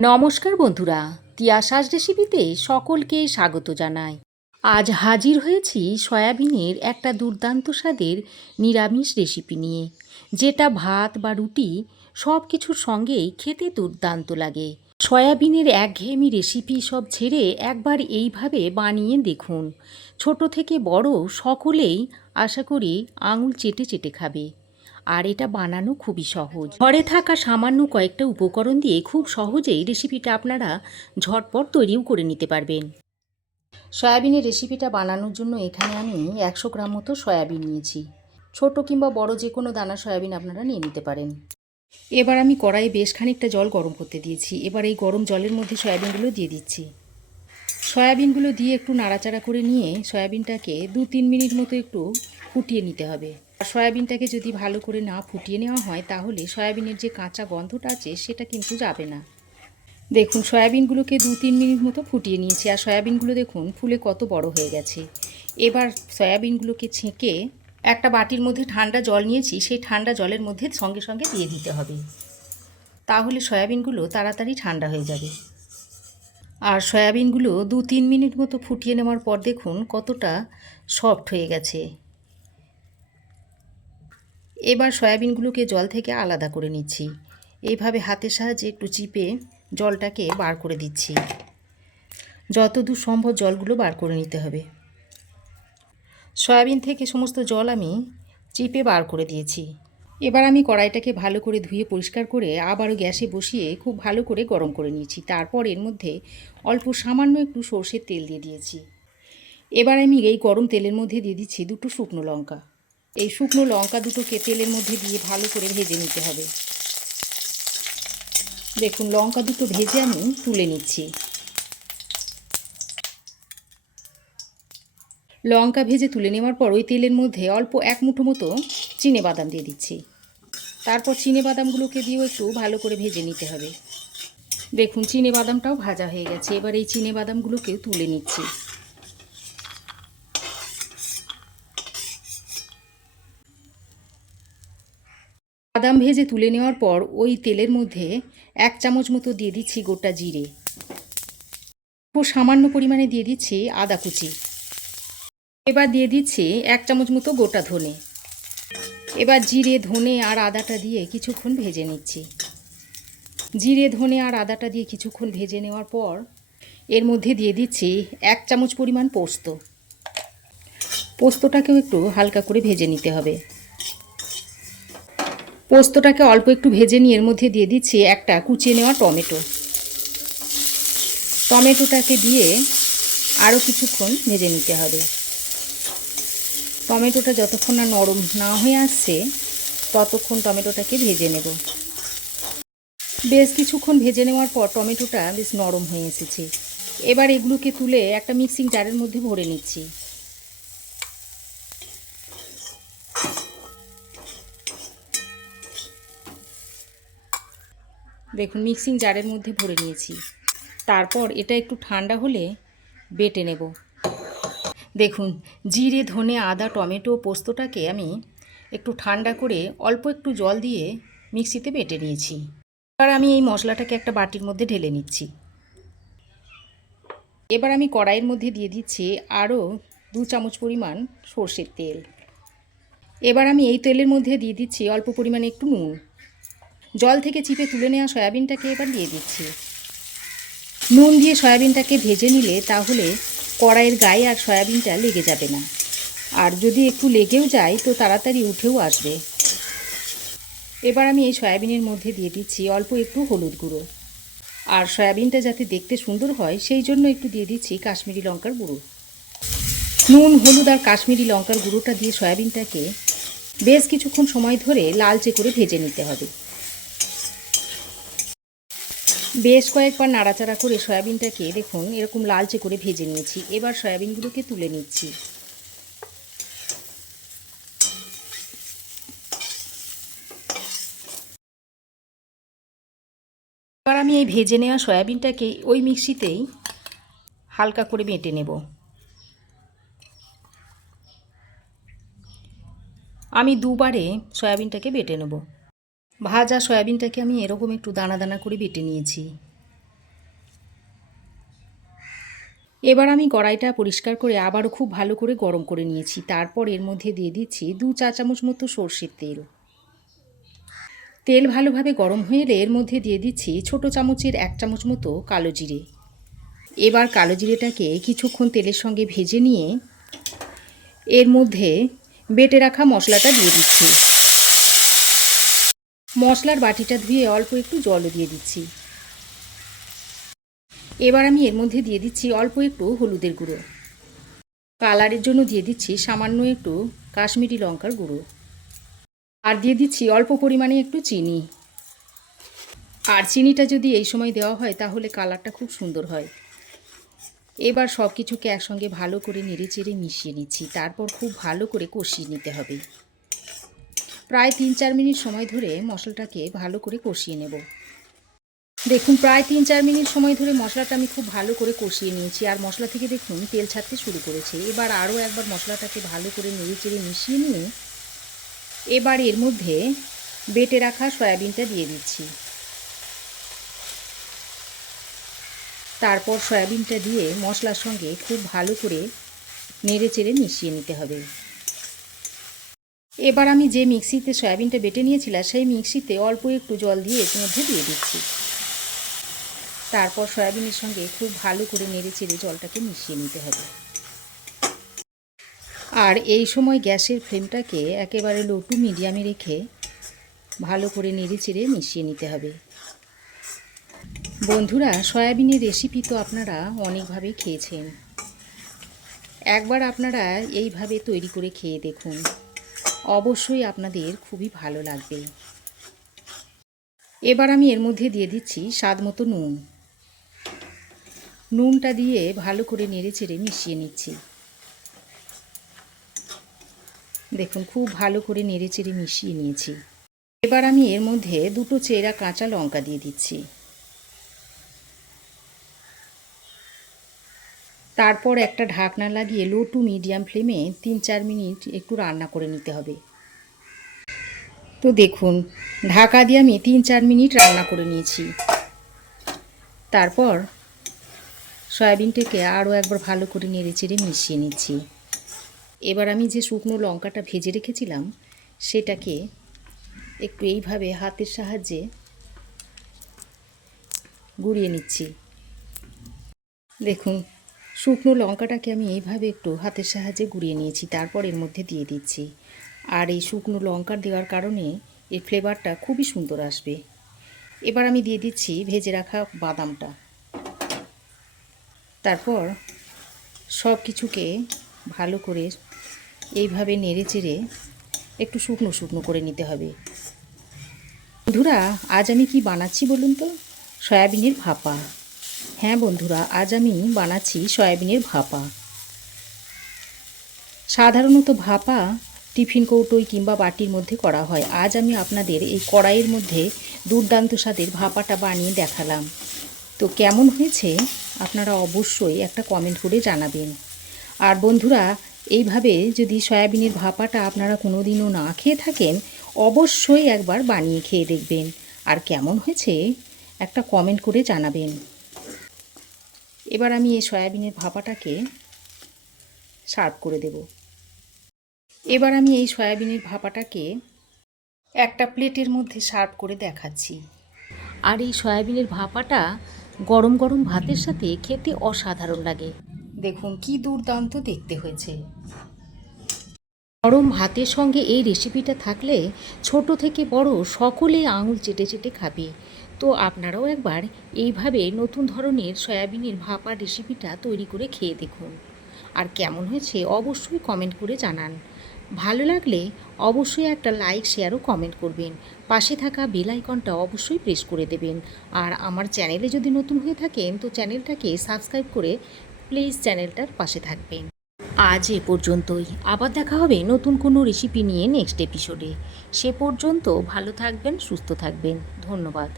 নমস্কার বন্ধুরা তিয়াশাস রেসিপিতে সকলকে স্বাগত জানাই। আজ হাজির হয়েছি সয়াবিনের একটা দুর্দান্ত স্বাদের নিরামিষ রেসিপি নিয়ে, যেটা ভাত বা রুটি সব কিছুর সঙ্গেই খেতে দুর্দান্ত লাগে। সয়াবিনের একঘেয়েমি রেসিপি সব ছেড়ে একবার এইভাবে বানিয়ে দেখুন। ছোট থেকে বড় সকলেই আশা করি আঙুল চেটে চেটে খাবে। আর এটা বানানো খুবই সহজ। ঘরে থাকা সামান্য কয়েকটা উপকরণ দিয়ে খুব সহজেই রেসিপিটা আপনারা ঝটপট তৈরিও করে নিতে পারবেন। সয়াবিনের রেসিপিটা বানানোর জন্য এখানে আমি একশো গ্রাম মতো সয়াবিন নিয়েছি। ছোট কিংবা বড় যে কোনো দানা সয়াবিন আপনারা নিয়ে নিতে পারেন। এবার আমি কড়াইয়ে বেশ খানিকটা জল গরম করতে দিয়েছি। এবার এই গরম জলের মধ্যে সয়াবিনগুলো দিয়ে দিচ্ছি। সয়াবিনগুলো দিয়ে একটু নাড়াচাড়া করে নিয়ে সয়াবিনটাকে দু তিন মিনিট মতো একটু ফুটিয়ে নিতে হবে। সয়াবিনটাকে যদি ভালো করে না ফুটিয়ে নেওয়া হয়, তাহলে সয়াবিনের যে কাঁচা গন্ধটা আছে, সেটা কিন্তু যাবে না। দেখুন, সয়াবিনগুলোকে দু তিন মিনিট মতো ফুটিয়ে নিয়েছি, আর সয়াবিনগুলো দেখুন, ফুলে কত বড় হয়ে গেছে। এবার সয়াবিনগুলোকে ছেঁকে একটা বাটির মধ্যে ঠান্ডা জল নিয়েছি, সেই ঠান্ডা জলের মধ্যে সঙ্গে সঙ্গে দিয়ে দিতে হবে। তাহলে সয়াবিনগুলো তাড়াতাড়ি ঠান্ডা হয়ে যাবে। আর সয়াবিনগুলো দু তিন মিনিট মতো ফুটিয়ে নেওয়ার পর দেখুন, কতটা সফট হয়ে গেছে। এবার সয়াবিনগুলোকে জল থেকে আলাদা করে নিচ্ছি। এইভাবে হাতের সাহায্যে একটু চিপে জলটাকে বার করে দিচ্ছি। যতদূর সম্ভব জলগুলো বার করে নিতে হবে। সয়াবিন থেকে সমস্ত জল আমি চিপে বার করে দিয়েছি। এবার আমি কড়াইটাকে ভালো করে ধুয়ে পরিষ্কার করে আবারও গ্যাসে বসিয়ে খুব ভালো করে গরম করে নিয়েছি। তারপর এর মধ্যে অল্প সামান্য একটু সর্ষের তেল দিয়ে দিয়েছি। এবার আমি এই গরম তেলের মধ্যে দিয়ে দিচ্ছি দুটো শুকনো লঙ্কা। এই শুকনো লঙ্কা দুটোকে তেলের মধ্যে দিয়ে ভালো করে ভেজে নিতে হবে। দেখুন, লঙ্কা দুটো ভেজে আমি তুলে নিচ্ছি। লঙ্কা ভেজে তুলে নেওয়ার পর ওই তেলের মধ্যে অল্প এক মুঠো মতো চিনে বাদাম দিয়ে দিচ্ছি। তারপর চিনে বাদামগুলোকে দিয়েও একটু ভালো করে ভেজে নিতে হবে। দেখুন, চিনে বাদামটাও ভাজা হয়ে গেছে। এবার এই চিনে বাদামগুলোকে তুলে নিচ্ছি। বাদাম ভেজে তুলে নেওয়ার পর ওই তেলের মধ্যে এক চামচ মতো দিয়ে দিচ্ছি গোটা জিরে। খুব সামান্য পরিমাণে দিয়ে দিচ্ছি আদা কুচি। এবার দিয়ে দিচ্ছি এক চামচ মতো গোটা ধনে। এবার জিরে, ধনে আর আদাটা দিয়ে কিছুক্ষণ ভেজে নিচ্ছি। জিরে, ধনে আর আদাটা দিয়ে কিছুক্ষণ ভেজে নেওয়ার পর এর মধ্যে দিয়ে দিচ্ছি এক চামচ পরিমাণ পোস্ত। পোস্তটাকেও একটু হালকা করে ভেজে নিতে হবে। পোস্তটাকে অল্প একটু ভেজে নিয়ে এর মধ্যে দিয়ে দিচ্ছি একটা কুচিয়ে নেওয়া টমেটো। টমেটোটাকে দিয়ে আরও কিছুক্ষণ ভেজে নিতে হবে। টমেটোটা যতক্ষণ না নরম না হয়ে আসছে, ততক্ষণ টমেটোটাকে ভেজে নেব। বেশ কিছুক্ষণ ভেজে নেওয়ার পর টমেটোটা বেশ নরম হয়ে এসেছে। এবার এগুলোকে তুলে একটা মিক্সিং জারের মধ্যে ভরে নিচ্ছি। দেখুন মিক্সিং জারের মধ্যে ভরে নিয়েছি। তারপর এটা একটু ঠান্ডা হলে বেটে নেব। দেখুন, জিরে, ধনে, আদা, টমেটো পোস্তটাকে আমি একটু ঠান্ডা করে অল্প একটু জল দিয়ে মিক্সিতে বেটে নিয়েছি। এবার আমি এই মশলাটাকে একটা বাটির মধ্যে ঢেলে নিচ্ছি। এবার আমি কড়াইয়ের মধ্যে দিয়ে দিচ্ছি আরও দু চামচ পরিমাণ সর্ষের তেল। এবার আমি এই তেলের মধ্যে দিয়ে দিচ্ছি অল্প পরিমাণে একটু নুন। জল থেকে চিপে তুলে নেওয়া সয়াবিনটাকে এবার দিয়ে দিচ্ছি। নুন দিয়ে সয়াবিনটাকে ভেজে নিলে তাহলে কড়াইয়ের গায়ে আর সয়াবিনটা লেগে যাবে না। আর যদি একটু লেগেও যায়, তো তাড়াতাড়ি উঠেও আসবে। এবার আমি এই সয়াবিনের মধ্যে দিয়ে দিচ্ছি অল্প একটু হলুদ গুঁড়ো। আর সয়াবিনটা যাতে দেখতে সুন্দর হয়, সেই জন্য একটু দিয়ে দিচ্ছি কাশ্মীরি লঙ্কার গুঁড়ো। নুন, হলুদ আর কাশ্মীরি লঙ্কার গুঁড়োটা দিয়ে সয়াবিনটাকে বেশ কিছুক্ষণ সময় ধরে লালচে করে ভেজে নিতে হবে। বেশ কয়েকবার নাড়াচাড়া করে সয়াবিনটাকে দেখুন, এরকম লালচে করে ভেজে নিয়েছি। এবার সয়াবিনগুলোকে তুলে নিচ্ছি। এবার আমি এই ভেজে নেওয়া সয়াবিনটাকে ওই মিক্সিতেই হালকা করে বেটে নেব। আমি দুবারে সয়াবিনটাকে বেটে নেব। ভাজা সয়াবিনটাকে আমি এরকম একটু দানা দানা করে বেটে নিয়েছি। এবার আমি কড়াইটা পরিষ্কার করে আবারও খুব ভালো করে গরম করে নিয়েছি। তারপর এর মধ্যে দিয়ে দিচ্ছি দু চা চামচ মতো সর্ষের তেল। তেল ভালোভাবে গরম হয়ে এলে এর মধ্যে দিয়ে দিচ্ছি ছোট চামচের এক চামচ মতো কালো জিরে। এবার কালো জিরেটাকে কিছুক্ষণ তেলের সঙ্গে ভেজে নিয়ে এর মধ্যে বেটে রাখা মশলাটা দিয়ে দিচ্ছি। মশলার বাটিটা ধুয়ে অল্প একটু জলও দিয়ে দিচ্ছি। এবার আমি এর মধ্যে দিয়ে দিচ্ছি অল্প একটু হলুদের গুঁড়ো। কালারের জন্য দিয়ে দিচ্ছি সামান্য একটু কাশ্মীরি লঙ্কার গুঁড়ো। আর দিয়ে দিচ্ছি অল্প পরিমাণে একটু চিনি। আর চিনিটা যদি এই সময় দেওয়া হয় তাহলে কালারটা খুব সুন্দর হয়। এবার সব কিছুকে একসঙ্গে ভালো করে নেড়ে চেড়ে মিশিয়ে নিচ্ছি। তারপর খুব ভালো করে কষিয়ে নিতে হবে। প্রায় তিন চার মিনিট সময় ধরে মশলাটাকে ভালো করে কষিয়ে নেব। দেখুন, প্রায় তিন চার মিনিট সময় ধরে মশলাটা আমি খুব ভালো করে কষিয়ে নিয়েছি। আর মশলা থেকে দেখুন, তেল ছাড়তে শুরু করেছে। এবার আরও একবার মশলাটাকে ভালো করে নেড়ে চেড়ে মিশিয়ে নিয়ে এবার এর মধ্যে বেটে রাখা সয়াবিনটা দিয়ে দিচ্ছি। তারপর সয়াবিনটা দিয়ে মশলার সঙ্গে খুব ভালো করে নেড়ে চেড়ে মিশিয়ে নিতে হবে। এবার আমি যে মিক্সিতে সয়াবিনটা বেটে নিয়েছিলাম, সেই মিক্সিতে অল্প একটু জল দিয়ে এর মধ্যে দিয়ে দিচ্ছি। তারপর সয়াবিনের সঙ্গে খুব ভালো করে নেড়ে চেড়ে জলটাকে মিশিয়ে নিতে হবে। আর এই সময় গ্যাসের ফ্লেমটাকে একেবারে লো টু মিডিয়ামে রেখে ভালো করে নেড়ে চেড়ে মিশিয়ে নিতে হবে। বন্ধুরা, সয়াবিনের রেসিপি তো আপনারা অনেকভাবে খেয়েছেন। একবার আপনারা এইভাবে তৈরি করে খেয়ে দেখুন। অবশ্যই আপনাদের খুবই ভালো লাগবে। এবার আমি এর মধ্যে দিয়ে দিচ্ছি স্বাদ মতো নুন। নুনটা দিয়ে ভালো করে নেড়ে চেড়ে মিশিয়ে নিচ্ছি। দেখুন, খুব ভালো করে নেড়ে চেড়ে মিশিয়ে নিয়েছি। এবার আমি এর মধ্যে দুটো চেরা কাঁচা লঙ্কা দিয়ে দিচ্ছি। তারপর একটা ঢাকনা লাগিয়ে লো টু মিডিয়াম ফ্লেমে তিন চার মিনিট একটু রান্না করে নিতে হবে। তো দেখুন, ঢাকা দিয়ে আমি তিন চার মিনিট রান্না করে নিয়েছি। তারপর সয়াবিনটাকে আরও একবার ভালো করে নেড়ে চেড়ে মিশিয়ে নিচ্ছি। এবার আমি যে শুকনো লঙ্কাটা ভেজে রেখেছিলাম, সেটাকে একটু এইভাবে হাতের সাহায্যে গুঁড়িয়ে নিচ্ছি। দেখুন শুকনো লঙ্কাটাকে আমি এইভাবে একটু হাতের সাহায্যে গুঁড়িয়ে নিয়েছি, তারপর এর মধ্যে দিয়ে দিচ্ছি। আর এই শুকনো লঙ্কা দেওয়ার কারণে এর ফ্লেভারটা খুবই সুন্দর আসবে। এবার আমি দিয়ে দিচ্ছি ভেজে রাখা বাদামটা। তারপর সব কিছুকে ভালো করে এইভাবে নেড়ে চেড়ে একটু শুকনো শুকনো করে নিতে হবে। বন্ধুরা, আজ আমি কি বানাচ্ছি বলুন তো? সয়াবিনের ভাপা। হ্যাঁ বন্ধুরা, আজ আমি বানাচ্ছি সয়াবিনের ভাপা। সাধারণত ভাপা টিফিন কৌটোই কিংবা বাটির মধ্যে করা হয়। আজ আমি আপনাদের এই কড়াইয়ের মধ্যে দুর্দান্ত স্বাদের ভাপাটা বানিয়ে দেখালাম। তো কেমন হয়েছে? আপনারা অবশ্যই একটা কমেন্ট করে জানাবেন। আর বন্ধুরা, এইভাবে যদি সয়াবিনের ভাপাটা আপনারা কোনো দিনও না খেয়ে থাকেন, অবশ্যই একবার বানিয়ে খেয়ে দেখবেন। আর কেমন হয়েছে? একটা কমেন্ট করে জানাবেন। এবার আমি এই সয়াবিনের ভাপাটাকে সার্ভ করে দেব। এবার আমি এই সয়াবিনের ভাপাটাকে একটা প্লেটের মধ্যে সার্ভ করে দেখাচ্ছি। আর এই সয়াবিনের ভাপাটা গরম গরম ভাতের সাথে খেতে অসাধারণ লাগে। দেখুন কি দুর্দান্ত দেখতে হয়েছে। গরম ভাতের সঙ্গে এই রেসিপিটা থাকলে ছোট থেকে বড় সকলেই আঙুল চেটে চেটে খাবে। তো আপনারাও একবার এইভাবে নতুন ধরনের সয়াবিনের ভাপা রেসিপিটা তৈরি করে খেয়ে দেখুন। আর কেমন হয়েছে অবশ্যই কমেন্ট করে জানান। ভালো লাগলে অবশ্যই একটা লাইক, শেয়ার ও কমেন্ট করবেন। পাশে থাকা বেল আইকনটা অবশ্যই প্রেস করে দেবেন। আর আমার চ্যানেলে যদি নতুন হয়ে থাকেন, তো চ্যানেলটাকে সাবস্ক্রাইব করে প্লিজ চ্যানেলটার পাশে থাকবেন। আজ এ পর্যন্তই। আবার দেখা হবে নতুন কোনো রেসিপি নিয়ে নেক্সট এপিসোডে। সে পর্যন্ত ভালো থাকবেন, সুস্থ থাকবেন। ধন্যবাদ।